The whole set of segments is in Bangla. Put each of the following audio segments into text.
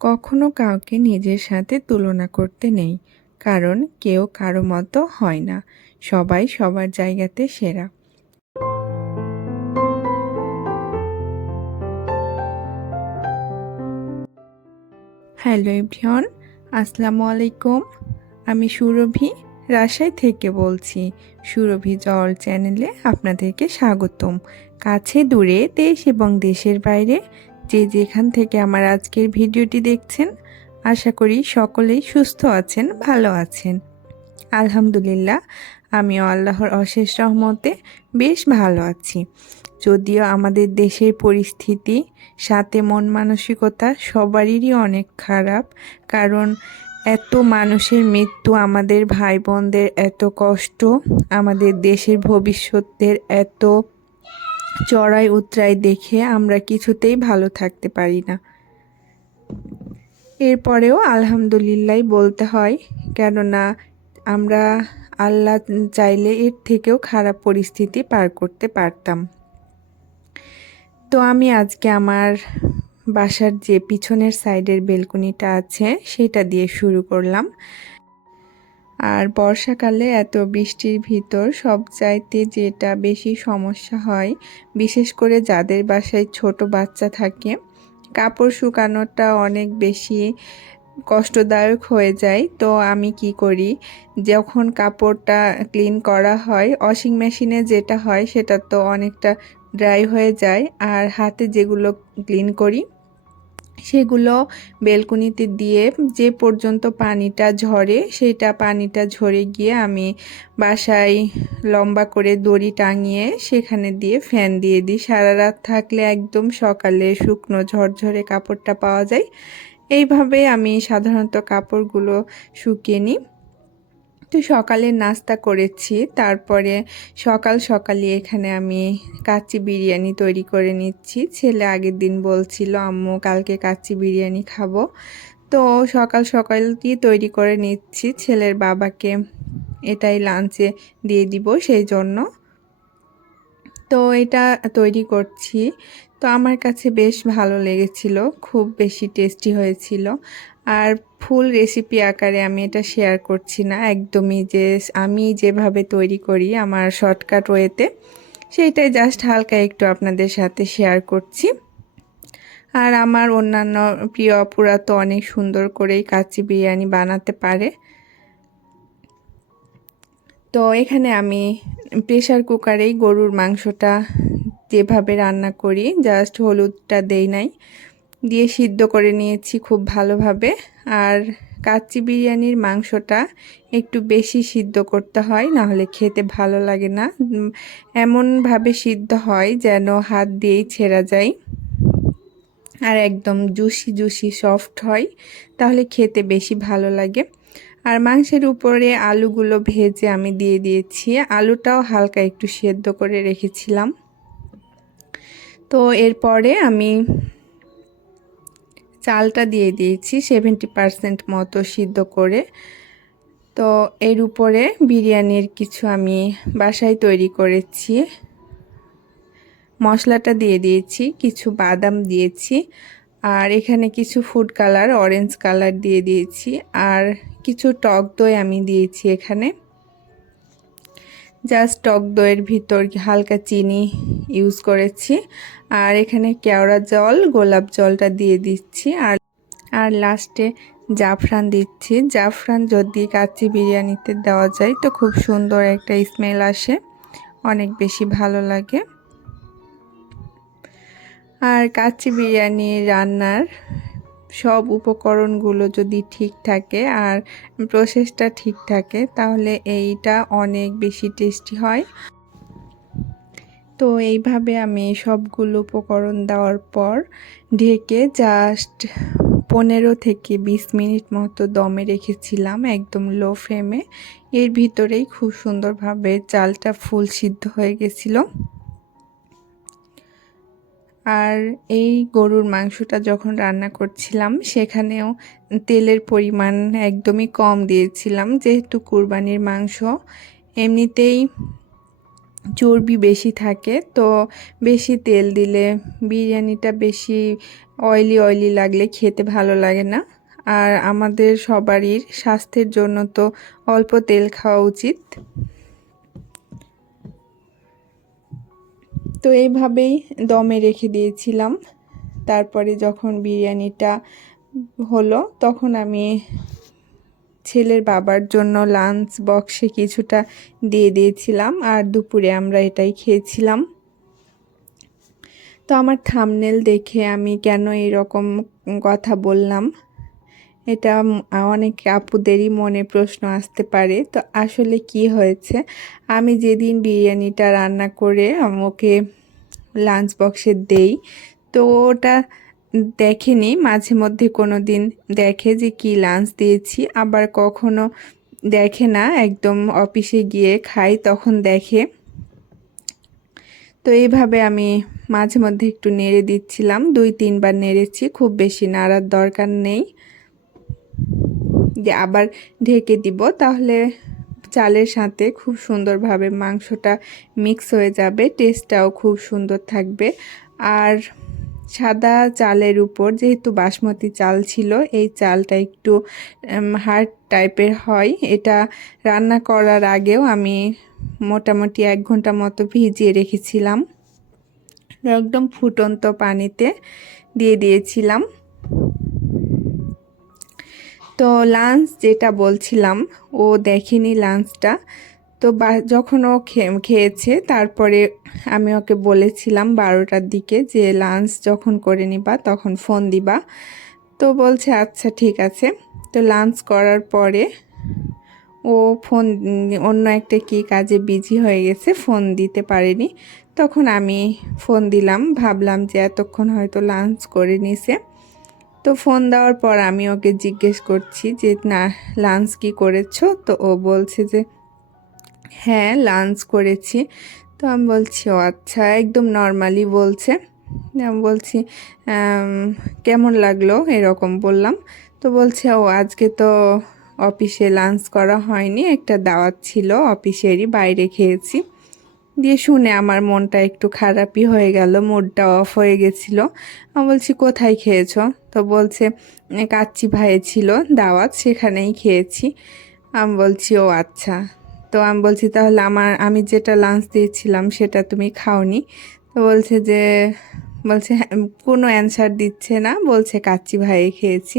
কখনো কাউকে নিজের সাথে তুলনা করতে নেই, কারণ কেউ কারও মতো হয় না। সবাই সবার জায়গাতে সেরা। হ্যালো এভরিওয়ান, আসসালামু আলাইকুম। আমি সুরভি, রাজশাহী থেকে বলছি। সুরভি জল চ্যানেলে আপনাদেরকে স্বাগতম। কাছে দূরে দেশ এবং দেশের বাইরে যে যেখান থেকে আমার আজকের ভিডিওটি দেখছেন, আশা করি সকলেই সুস্থ আছেন, ভালো আছেন। আলহামদুলিল্লাহ, আমিও আল্লাহর অশেষ রহমতে বেশ ভালো আছি। যদিও আমাদের দেশের পরিস্থিতি, সাথে মন মানসিকতা সবারই অনেক খারাপ, কারণ এত মানুষের মৃত্যু, আমাদের ভাই বোনদের এত কষ্ট, আমাদের দেশের ভবিষ্যতের এত চড়াই উতরাই দেখে আমরা কিছুতেই ভালো থাকতে পারি না। এরপরেও আলহামদুলিল্লাহ বলতে হয়, কেননা আমরা আল্লাহ চাইলে এর থেকেও খারাপ পরিস্থিতি পার করতে পারতাম। তো আমি আজকে আমার বাসার যে পিছনের সাইডের বেলকনিটা আছে, সেটা দিয়ে শুরু করলাম। আর বর্ষাকালে এত বৃষ্টির ভিতর সব চাইতে যেটা বেশি সমস্যা হয়, বিশেষ করে যাদের বাসায় ছোট বাচ্চা থাকে, কাপড় শুকানোটা অনেক বেশি কষ্টদায়ক হয়ে যায়। তো আমি কি করি, যখন কাপড়টা ক্লিন করা হয়, ওয়াশিং মেশিনে যেটা হয়, সেটা তো অনেকটা ড্রাই হয়ে যায়। আর হাতে যেগুলো ক্লিন করি সেগুলো বেলকুনিতে দিয়ে যে পর্যন্ত পানিটা ঝরে, সেটা পানিটা ঝরে গিয়ে আমি বাসায় লম্বা করে দড়ি টাঙিয়ে সেখানে দিয়ে ফ্যান দিয়ে দিই। সারা রাত থাকলে একদম সকালে শুকনো ঝরঝরে কাপড়টা পাওয়া যায়। এইভাবে আমি সাধারণত কাপড়গুলো শুকিয়ে নিই। তো সকালে নাস্তা করেছি। তারপরে সকাল সকালে এখানে আমি কাচ্চি বিরিয়ানি তৈরি করে নিচ্ছি। ছেলে আগের দিন বলছিল, আম্মু, কালকে কাচ্চি বিরিয়ানি খাব। তো সকাল সকাল কি তৈরি করে নিচ্ছি। ছেলের বাবাকে এটাই লাঞ্চে দিয়ে দিব সেই জন্য। তো এটা তৈরি করছি। তো আমার কাছে বেশ ভালো লেগেছিল, খুব বেশি টেস্টি হয়েছিল। আর ফুল রেসিপি আকারে আমি এটা শেয়ার করছি না। একদমই যে আমি যেভাবে তৈরি করি আমার শর্টকাট ওয়েতে সেইটাই জাস্ট হালকা একটু আপনাদের সাথে শেয়ার করছি। আর আমার অন্যান্য প্রিয় অপুরা তো অনেক সুন্দর করেই কাচ্চি বিরিয়ানি বানাতে পারে। তো এখানে আমি প্রেশার কুকারেই গরুর মাংসটা যেভাবে রান্না করি জাস্ট হলুদটা দেই নাই। দিয়ে সিদ্ধ করে নিয়েছি খুব ভালোভাবে। আর কাচ্চি বিরিয়ানির মাংসটা একটু বেশি সিদ্ধ করতে হয় না হলে খেতে ভালো লাগে না। এমনভাবে সিদ্ধ হয় যেন হাত দিয়েই ছেঁড়া যায়। আর একদম জুসি জুসি সফট হয়, তাহলে খেতে বেশি ভালো লাগে। আর মাংসের উপরে আলুগুলো ভেজে আমি দিয়ে দিয়েছি। আলুটাও হালকা একটু সেদ্ধ করে রেখেছিলাম। তো এরপরে আমি চালটা দিয়ে দিয়েছি সেভেন্টি পারসেন্ট মতো সিদ্ধ করে। তো এর উপরে বিরিয়ানির কিছু আমি বাসায় তৈরি করেছি। মশলাটা দিয়ে দিয়েছি, কিছু বাদাম দিয়েছি আর এখানে কিছু ফুড কালার অরেঞ্জ কালার দিয়ে দিয়েছি আর কিছু টক দই আমি দিয়েছি এখানে। জাস্ট টক দইয়ের ভিতর হালকা চিনি ইউজ করেছি। আর এখানে কেওড়া জল, গোলাপ জলটা দিয়ে দিচ্ছি। আর আর লাস্টে জাফরান দিচ্ছি। জাফরান যদি কাচ্চি বিরিয়ানিতে দেওয়া যায় তো খুব সুন্দর একটা স্মেল আসে। অনেক বেশি ভালো লাগে। আর কাচ্চি বিরিয়ানি রান্নার সব উপকরণগুলো যদি ঠিক থাকে আর প্রসেসটা ঠিক থাকে, তাহলে এইটা অনেক বেশি টেস্টি হয়। তো এইভাবে আমি সবগুলো উপকরণ দেওয়ার পর ঢেকে জাস্ট পনেরো থেকে বিশ মিনিট মতো দমে রেখেছিলাম একদম লো ফ্লেমে এর ভিতরেই খুব সুন্দরভাবে চালটা ফুল সিদ্ধ হয়ে গেছিল। আর এই গরুর মাংসটা যখন রান্না করছিলাম, সেখানেও তেলের পরিমাণ একদমই কম দিয়েছিলাম, যেহেতু কুরবানির মাংস এমনিতেই চর্বি বেশি থাকে, তো বেশি তেল দিলে বিরিয়ানিটা বেশি অয়েলি অয়েলি লাগলে খেতে ভালো লাগে না। আর আমাদের সবারই স্বাস্থ্যের জন্য তো অল্প তেল খাওয়া উচিত। তো এইভাবেই দমে রেখে দিয়েছিলাম। তারপরে যখন বিরিয়ানিটা হলো, তখন আমি ছেলের বাবার জন্য লাঞ্চ বক্সে কিছুটা দিয়ে দিয়েছিলাম আর দুপুরে আমরা এটাই খেয়েছিলাম। তো আমার থামনেল দেখে আমি কেন এরকম কথা বললাম? এটা অনেক আপুদেরই মনে প্রশ্ন আসতে পারে। তো আসলে কি হয়েছে? আমি যেদিন বিরিয়ানিটা রান্না করে আমাকে লাঞ্চ বক্সে দেই, তো ওটা দেখেনি। মাঝে মধ্যে কোনো দিন দেখে যে কি লাঞ্চ দিয়েছি, আবার কখনো দেখে না। একদম অফিসে গিয়ে খাই, তখন দেখে। তো এইভাবে আমি মাঝে মধ্যে একটু নেড়ে দিচ্ছিলাম। দুই তিনবার নেড়েছি, খুব বেশি নাড়ার দরকার নেই। দিয়ে আবার ঢেকে দিব, তাহলে চালের সাথে খুব সুন্দরভাবে মাংসটা মিক্স হয়ে যাবে টেস্টটাও খুব সুন্দর থাকবে। আর সাদা চালের উপর যেহেতু বাসমতি চাল ছিল, এই চালটা একটু হার্ড টাইপের হয়। এটা রান্না করার আগেও আমি মোটামুটি এক ঘণ্টা মতো ভিজিয়ে রেখেছিলাম। একদম ফুটন্ত পানিতে দিয়ে দিয়েছিলাম। তো লাঞ্চ যেটা বলছিলাম, ও দেখেনি লাঞ্চটা। তো যখন ও খেয়েছে, তারপরে আমি ওকে বলেছিলাম বারোটার দিকে যে, লাঞ্চ যখন করে নিবা, তখন ফোন দিবা। তো বলছে আচ্ছা ঠিক আছে। তো লাঞ্চ করার পরে ও ফোন, অন্য একটা কি কাজে বিজি হয়ে গেছে, ফোন দিতে পারেনি। তখন আমি ফোন দিলাম, ভাবলাম যে, এতক্ষণ হয়তো লাঞ্চ করে নিছে। তো ফোন দেওয়ার পর আমি ওকে জিজ্ঞেস করছি যে, না, লাঞ্চ কি করেছ? তো ও বলছে যে হ্যাঁ লাঞ্চ করেছি। তো আমি বলছি, ও আচ্ছা একদম নর্মালি বলছে। আমি বলছি কেমন লাগল? এরকম বললাম। তো বলছে, ও, আজকে তো অফিসে লাঞ্চ করা হয়নি, একটা দাওয়াত ছিল অফিসেরই, বাইরে খেয়েছি। দিয়ে শুনে আমার মনটা একটু খারাপই হয়ে গেল মুডটা অফ হয়ে গেছিল। আমি বলছি কোথায় খেয়েছো? তো বলছে কাচ্চি ভাইয়ে ছিল দাওয়াত সেখানেই খেয়েছি। আমি বলছি ও আচ্ছা। তো আমি বলছি তাহলে আমার আমি যেটা লাঞ্চ দিয়েছিলাম সেটা তুমি খাওনি। তো বলছে যে বলছে হ্যাঁ, কোনো অ্যান্সার দিচ্ছে না। বলছে কাচ্চি ভাইয়ে খেয়েছি।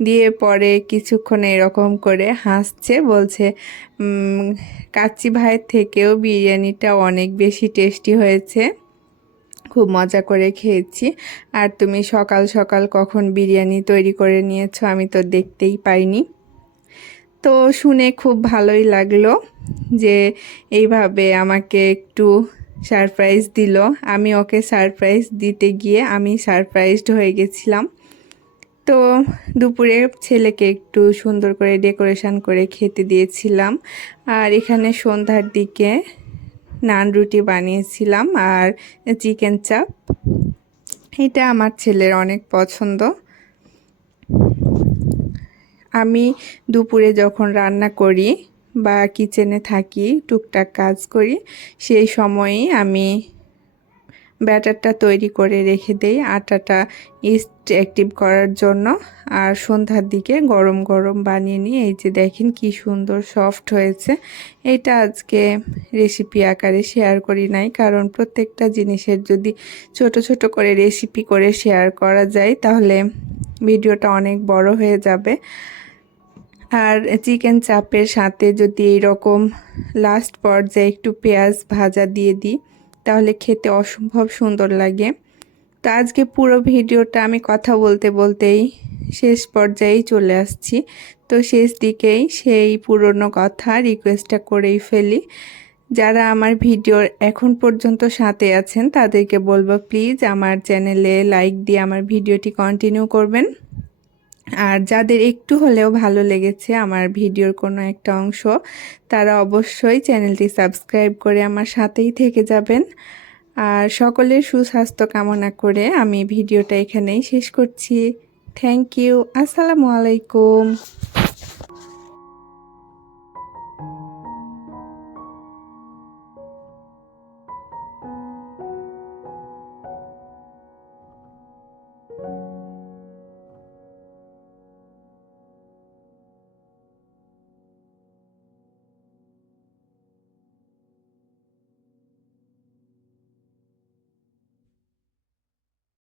দিয়ে পরে কিছুক্ষণ এরকম করে হাসছে, বলছে কাচ্চি ভাইয়ের থেকেও বিরিয়ানিটা অনেক বেশি টেস্টি হয়েছে। খুব মজা করে খেয়েছি। আর তুমি সকাল সকাল কখন বিরিয়ানি তৈরি করে নিয়েছো আমি তো দেখতেই পাইনি। তো শুনে খুব ভালোই লাগল যে এইভাবে আমাকে একটু সারপ্রাইজ দিল। আমি ওকে সারপ্রাইজ দিতে গিয়ে আমি সারপ্রাইজড হয়ে গেছিলাম। তো দুপুরে ছেলেকে একটু সুন্দর করে ডেকোরেশন করে খেতে দিয়েছিলাম। আর এখানে সন্ধ্যার দিকে নান রুটি বানিয়েছিলাম আর চিকেন চাপ। এটা আমার ছেলের অনেক পছন্দ। আমি দুপুরে যখন রান্না করি বা কিচেনে থাকি, টুকটাক কাজ করি, সেই সময়েই আমি ব্যাটারটা তৈরি করে রেখে দেই আটাটা ইস্ট অ্যাক্টিভ করার জন্য। আর সন্ধ্যার দিকে গরম গরম বানিয়ে নিই এই যে দেখেন কি সুন্দর সফট হয়েছে। এটা আজকে রেসিপি আকারে শেয়ার করি নাই, কারণ প্রত্যেকটা জিনিসের যদি ছোট ছোট করে রেসিপি করে শেয়ার করা যায়, তাহলে ভিডিওটা অনেক বড় হয়ে যাবে। আর চিকেন চাপের সাথে যদি এইরকম লাস্ট পর্যায়ে একটু পেঁয়াজ ভাজা দিয়ে দিই তাহলে খেতে অসম্ভব সুন্দর লাগে। তো আজকে পুরো ভিডিওটা আমি কথা বলতে বলতেই শেষ পর্যায়েই চলে আসছি। তো শেষ দিকেই সেই পুরনো কথা রিকোয়েস্টটা করেই ফেলি। যারা আমার ভিডিওর এখন পর্যন্ত সাথে আছেন, তাদেরকে বলব প্লিজ আমার চ্যানেলে লাইক দিয়ে আমার ভিডিওটি কন্টিনিউ করবেন। আর যাদের একটু হলেও ভালো লেগেছে আমার ভিডিওর কোনো একটা অংশ, তারা অবশ্যই চ্যানেলটি সাবস্ক্রাইব করে আমার সাথেই থেকে যাবেন। আর সকলের সুস্বাস্থ্য কামনা করে আমি ভিডিওটা এখানেই শেষ করছি। Thank you. আসসালামু আলাইকুম।